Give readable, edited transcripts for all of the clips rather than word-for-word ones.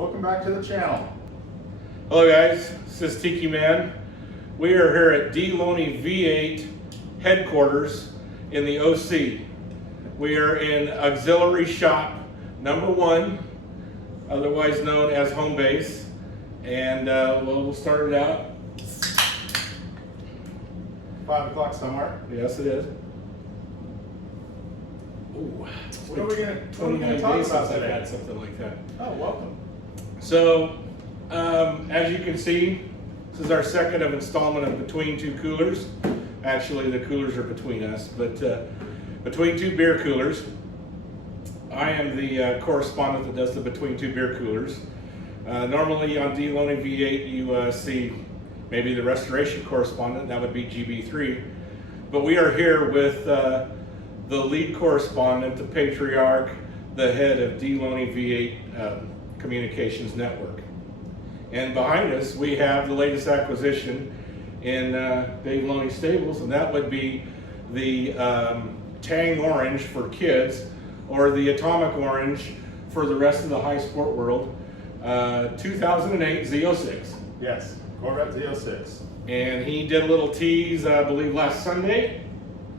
Welcome back to the channel. Hello guys, this is Tiki Man. We are here at D. Loney V8 headquarters in the OC. We are in auxiliary shop number 1, otherwise known as home base. And we'll start it out. 5 o'clock somewhere. Yes, it is. Ooh, What are we going to 29 talk days about since I've today? had something like that. Oh, welcome. So, as you can see, this is our second installment of Between Two Coolers. Actually, the coolers are between us, but between two beer coolers. I am the correspondent that does the Between Two Beer Coolers. Normally on D. Loney V8, you see maybe the restoration correspondent, that would be GB3. But we are here with the lead correspondent, the patriarch, the head of D. Loney V8 Communications Network. And behind us, we have the latest acquisition in Dave Loney Stables, and that would be the Tang Orange for kids, or the Atomic Orange for the rest of the high sport world, 2008 Z06. Yes, Corvette Z06. And he did a little tease, I believe last Sunday,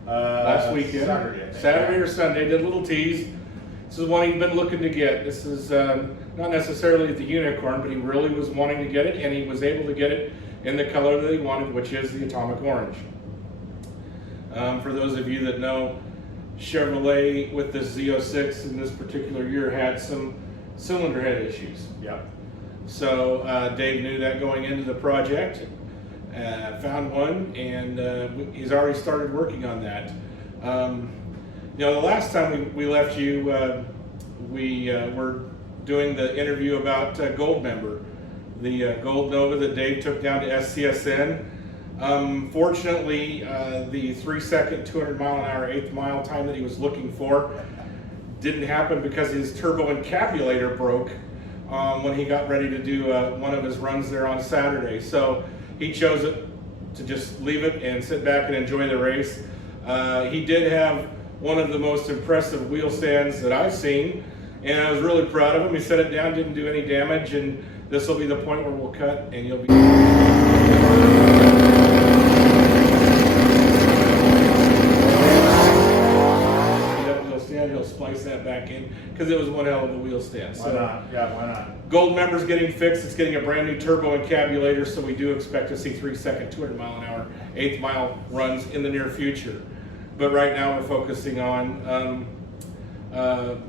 last weekend. Saturday, I think. Saturday or Sunday, did a little tease. This is one he'd been looking to get. This is not necessarily the unicorn, but he really was wanting to get it, and he was able to get it in the color that he wanted, which is the Atomic Orange. For those of you that know, Chevrolet with this Z06 in this particular year had some cylinder head issues. Yep. So Dave knew that going into the project, found one, and he's already started working on that. You know, the last time we left you, we were doing the interview about Gold Member, the Gold Nova that Dave took down to SCSN. Fortunately, the 3-second, 200-mile-an-hour 8th mile time that he was looking for didn't happen because his turbo encabulator broke when he got ready to do one of his runs there on Saturday. So he chose it to just leave it and sit back and enjoy the race. He did have one of the most impressive wheel stands that I've seen, and I was really proud of him. He set it down, didn't do any damage, and this will be the point where we'll cut and you'll be... He'll splice that back in because it was one hell of a wheel stand. Why not? Yeah, why not? Gold Member's getting fixed. It's getting a brand new turbo encabulator, so we do expect to see 3-second, 200-mile-an-hour 8th mile runs in the near future. But right now we're focusing on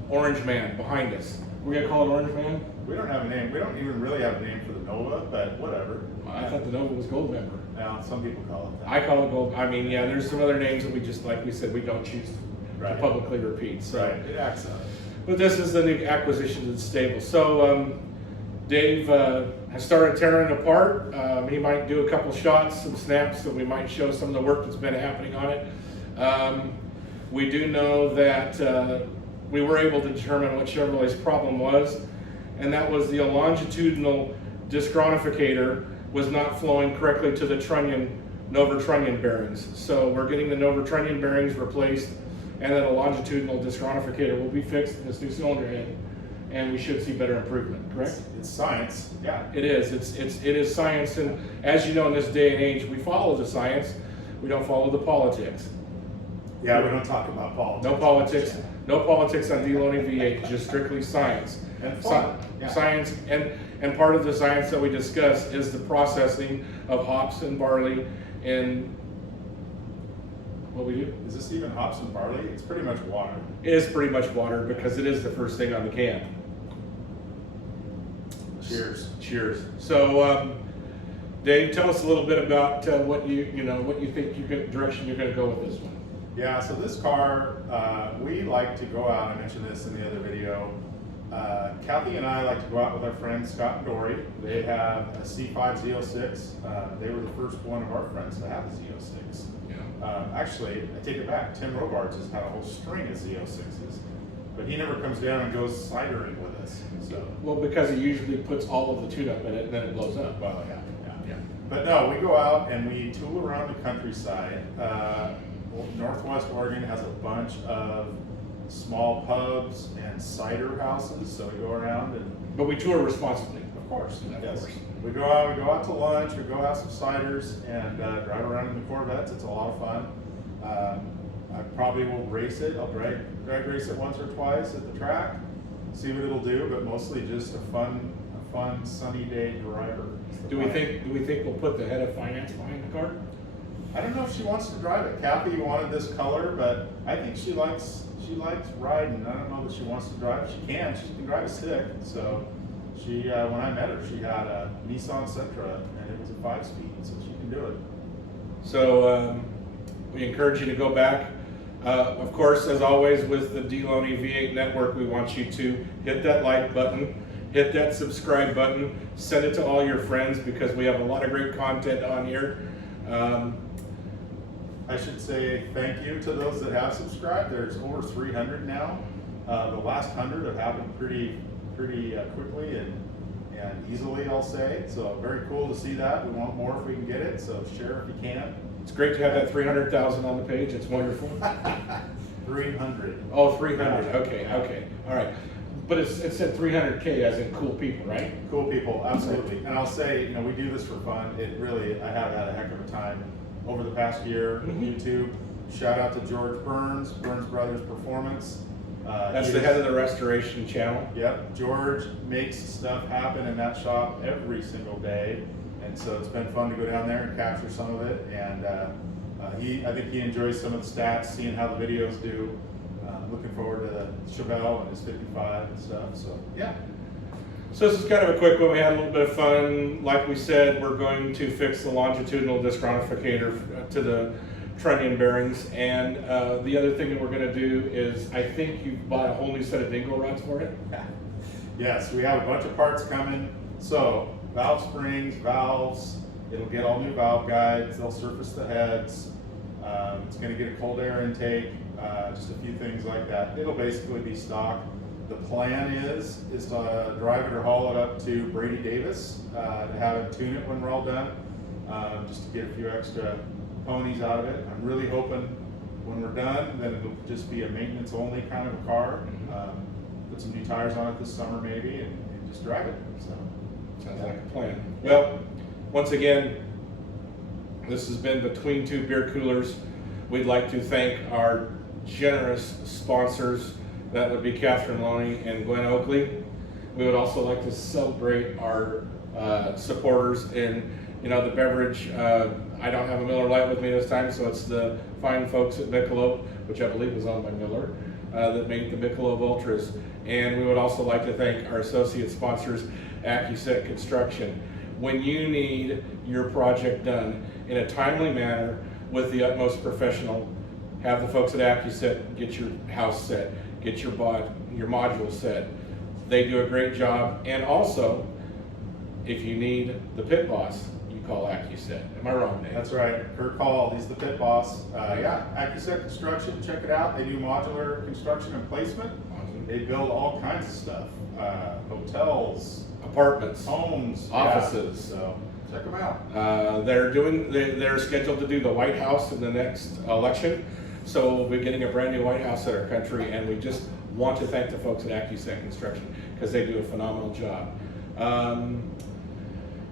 Orange Man behind us. We're gonna call it Orange Man? We don't have a name. We don't even really have a name for the Nova, but whatever. I thought the Nova was Gold Member. Now, some people call it that. I call it Gold. I mean, yeah, there's some other names that we just, like we said, we don't choose to Right. publicly repeat. So. Right, it acts on it. But this is the new acquisition to the stable. So Dave has started tearing it apart. He might do a couple shots, some snaps, so we might show some of the work that's been happening on it. We do know that we were able to determine what Chevrolet's problem was, and that was the longitudinal dischronificator was not flowing correctly to the Nova trunnion bearings. So we're getting the Nova trunnion bearings replaced, and then a longitudinal dischronificator will be fixed in this new cylinder head, and we should see better improvement, correct? It's science, yeah. It is. It is science, and as you know, in this day and age, we follow the science. We don't follow the politics. Yeah, we don't talk about politics. No politics. No politics on D. Loney V8. Just strictly science. And fun. Yeah. Science, and part of the science that we discuss is the processing of hops and barley and what we do. Is this even hops and barley? It's pretty much water. It is pretty much water because it is the first thing on the can. Cheers. Cheers. So, Dave, tell us a little bit about what you think direction you're going to go with this one. Yeah, so this car, we like to go out, I mentioned this in the other video, Kathy and I like to go out with our friends Scott and Dory. They have a C5 Z06. They were the first one of our friends to have a Z06. Yeah. Actually, I take it back, Tim Robards has had a whole string of Z06s, but he never comes down and goes cidering with us. So, Well, because he usually puts all of the tune-up in it and then it blows up. well, yeah. Yeah. But no, we go out and we tool around the countryside. Northwest Oregon has a bunch of small pubs and cider houses. So we go around and, But we tour responsibly. of course, Of yes. course. We go out to lunch, we go have some ciders, and drive around in the Corvettes. It's a lot of fun. I probably will race it. I'll drag race it once or twice at the track, see what it'll do, but mostly just a fun sunny day driver. Do we think we'll put the head of finance behind the car? I don't know if she wants to drive it. Kathy wanted this color, but I think she likes riding. I don't know that she wants to drive. She can drive a stick. So she, when I met her, she had a Nissan Sentra and it was a 5-speed, so she can do it. So we encourage you to go back. Of course, as always with the Deloney V8 Network, we want you to hit that like button, hit that subscribe button, send it to all your friends because we have a lot of great content on here. I should say thank you to those that have subscribed. There's over 300 now. The last 100 have happened pretty quickly and easily, I'll say. So very cool to see that. We want more if we can get it, so share if you can. It's great to have that 300,000 on the page. It's wonderful. 300. Oh, 300. Yeah. Okay. All right. But it said 300K as in cool people, right? Cool people, absolutely. And I'll say, you know, we do this for fun. I have had a heck of a time over the past year with YouTube. Shout out to George Burns Brothers Performance. That's the head of the restoration channel. Yep, George makes stuff happen in that shop every single day. And so it's been fun to go down there and capture some of it. And I think he enjoys some of the stats, seeing how the videos do. Looking forward to the Chevelle and his 55 and stuff. So yeah. So this is kind of a quick one. We had a little bit of fun. Like we said, we're going to fix the longitudinal disc ramificator to the trunnion bearings. And the other thing that we're going to do is, I think you bought a whole new set of dingle rods for it. Yes, we have a bunch of parts coming. So valve springs, valves, it'll get all new valve guides, they'll surface the heads, it's going to get a cold air intake, just a few things like that. It'll basically be stock. The plan is to drive it or haul it up to Brady Davis, to have it tune it when we're all done, just to get a few extra ponies out of it. I'm really hoping when we're done, then it'll just be a maintenance only kind of a car. Put some new tires on it this summer maybe and just drive it. So. Sounds like a plan. Well, once again, this has been Between Two Beer Coolers. We'd like to thank our generous sponsors. That would be Catherine Loney and Glenn Oakley. We would also like to celebrate our supporters in, the beverage. I don't have a Miller Lite with me this time, so it's the fine folks at Michelob, which I believe was owned by Miller, that made the Michelob Ultras. And we would also like to thank our associate sponsors, AccuSet Construction. When you need your project done in a timely manner with the utmost professional, have the folks at AccuSet get your house set, get your module set. They do a great job. And also, if you need the pit boss, you call AccuSet. Am I wrong, Dave? That's right. Kurt Call, he's the pit boss. Yeah, AccuSet Construction, check it out. They do modular construction and placement. Awesome. They build all kinds of stuff. Hotels, Apartments, homes, offices. Yeah. So check them out. They're scheduled to do the White House in the next election. So we'll be getting a brand new White House in our country, and we just want to thank the folks at AccuSet Construction because they do a phenomenal job.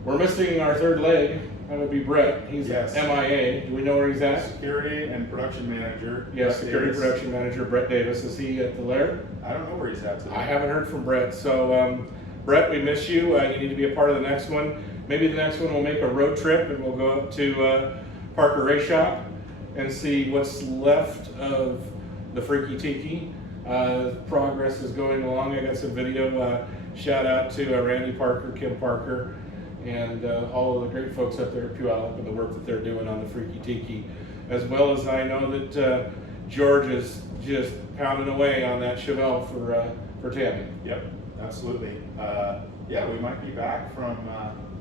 We're missing our third leg. That would be Brett. He's Yes. MIA. Do we know where he's at? Security and production manager. Yes, Brett security Davis. production manager Brett Davis. Is he at the lair? I don't know where he's at today. I haven't heard from Brett. So Brett, we miss you. You need to be a part of the next one. Maybe the next one we'll make a road trip and we'll go up to Parker Race Shop and see what's left of the Freaky Tiki. Progress is going along. I got some video. Shout out to Randy Parker, Kim Parker, and all of the great folks up there at Puyallup and the work that they're doing on the Freaky Tiki. As well as I know that George is just pounding away on that Chevelle for Tammy. Yep, absolutely. Yeah, we might be back from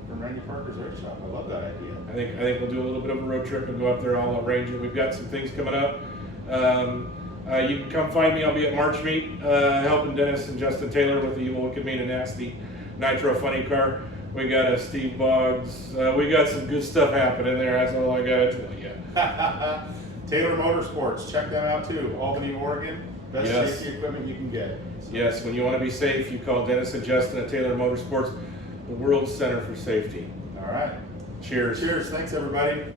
Randy Parker's race shop. I love that idea. I think we'll do a little bit of a road trip and go up there. I'll arrange it. We've got some things coming up. You can come find me. I'll be at March Meet helping Dennis and Justin Taylor with the Evil Wicked Mean and Nasty Nitro Funny Car. We got a Steve Boggs. We got some good stuff happening there. That's all I got to tell you. Taylor Motorsports, check them out too. Albany, Oregon. Best Yes. safety equipment you can get. So, Yes, when you want to be safe, you call Dennis and Justin at Taylor Motorsports, the World Center for Safety. all right. Cheers. Cheers. Thanks, everybody.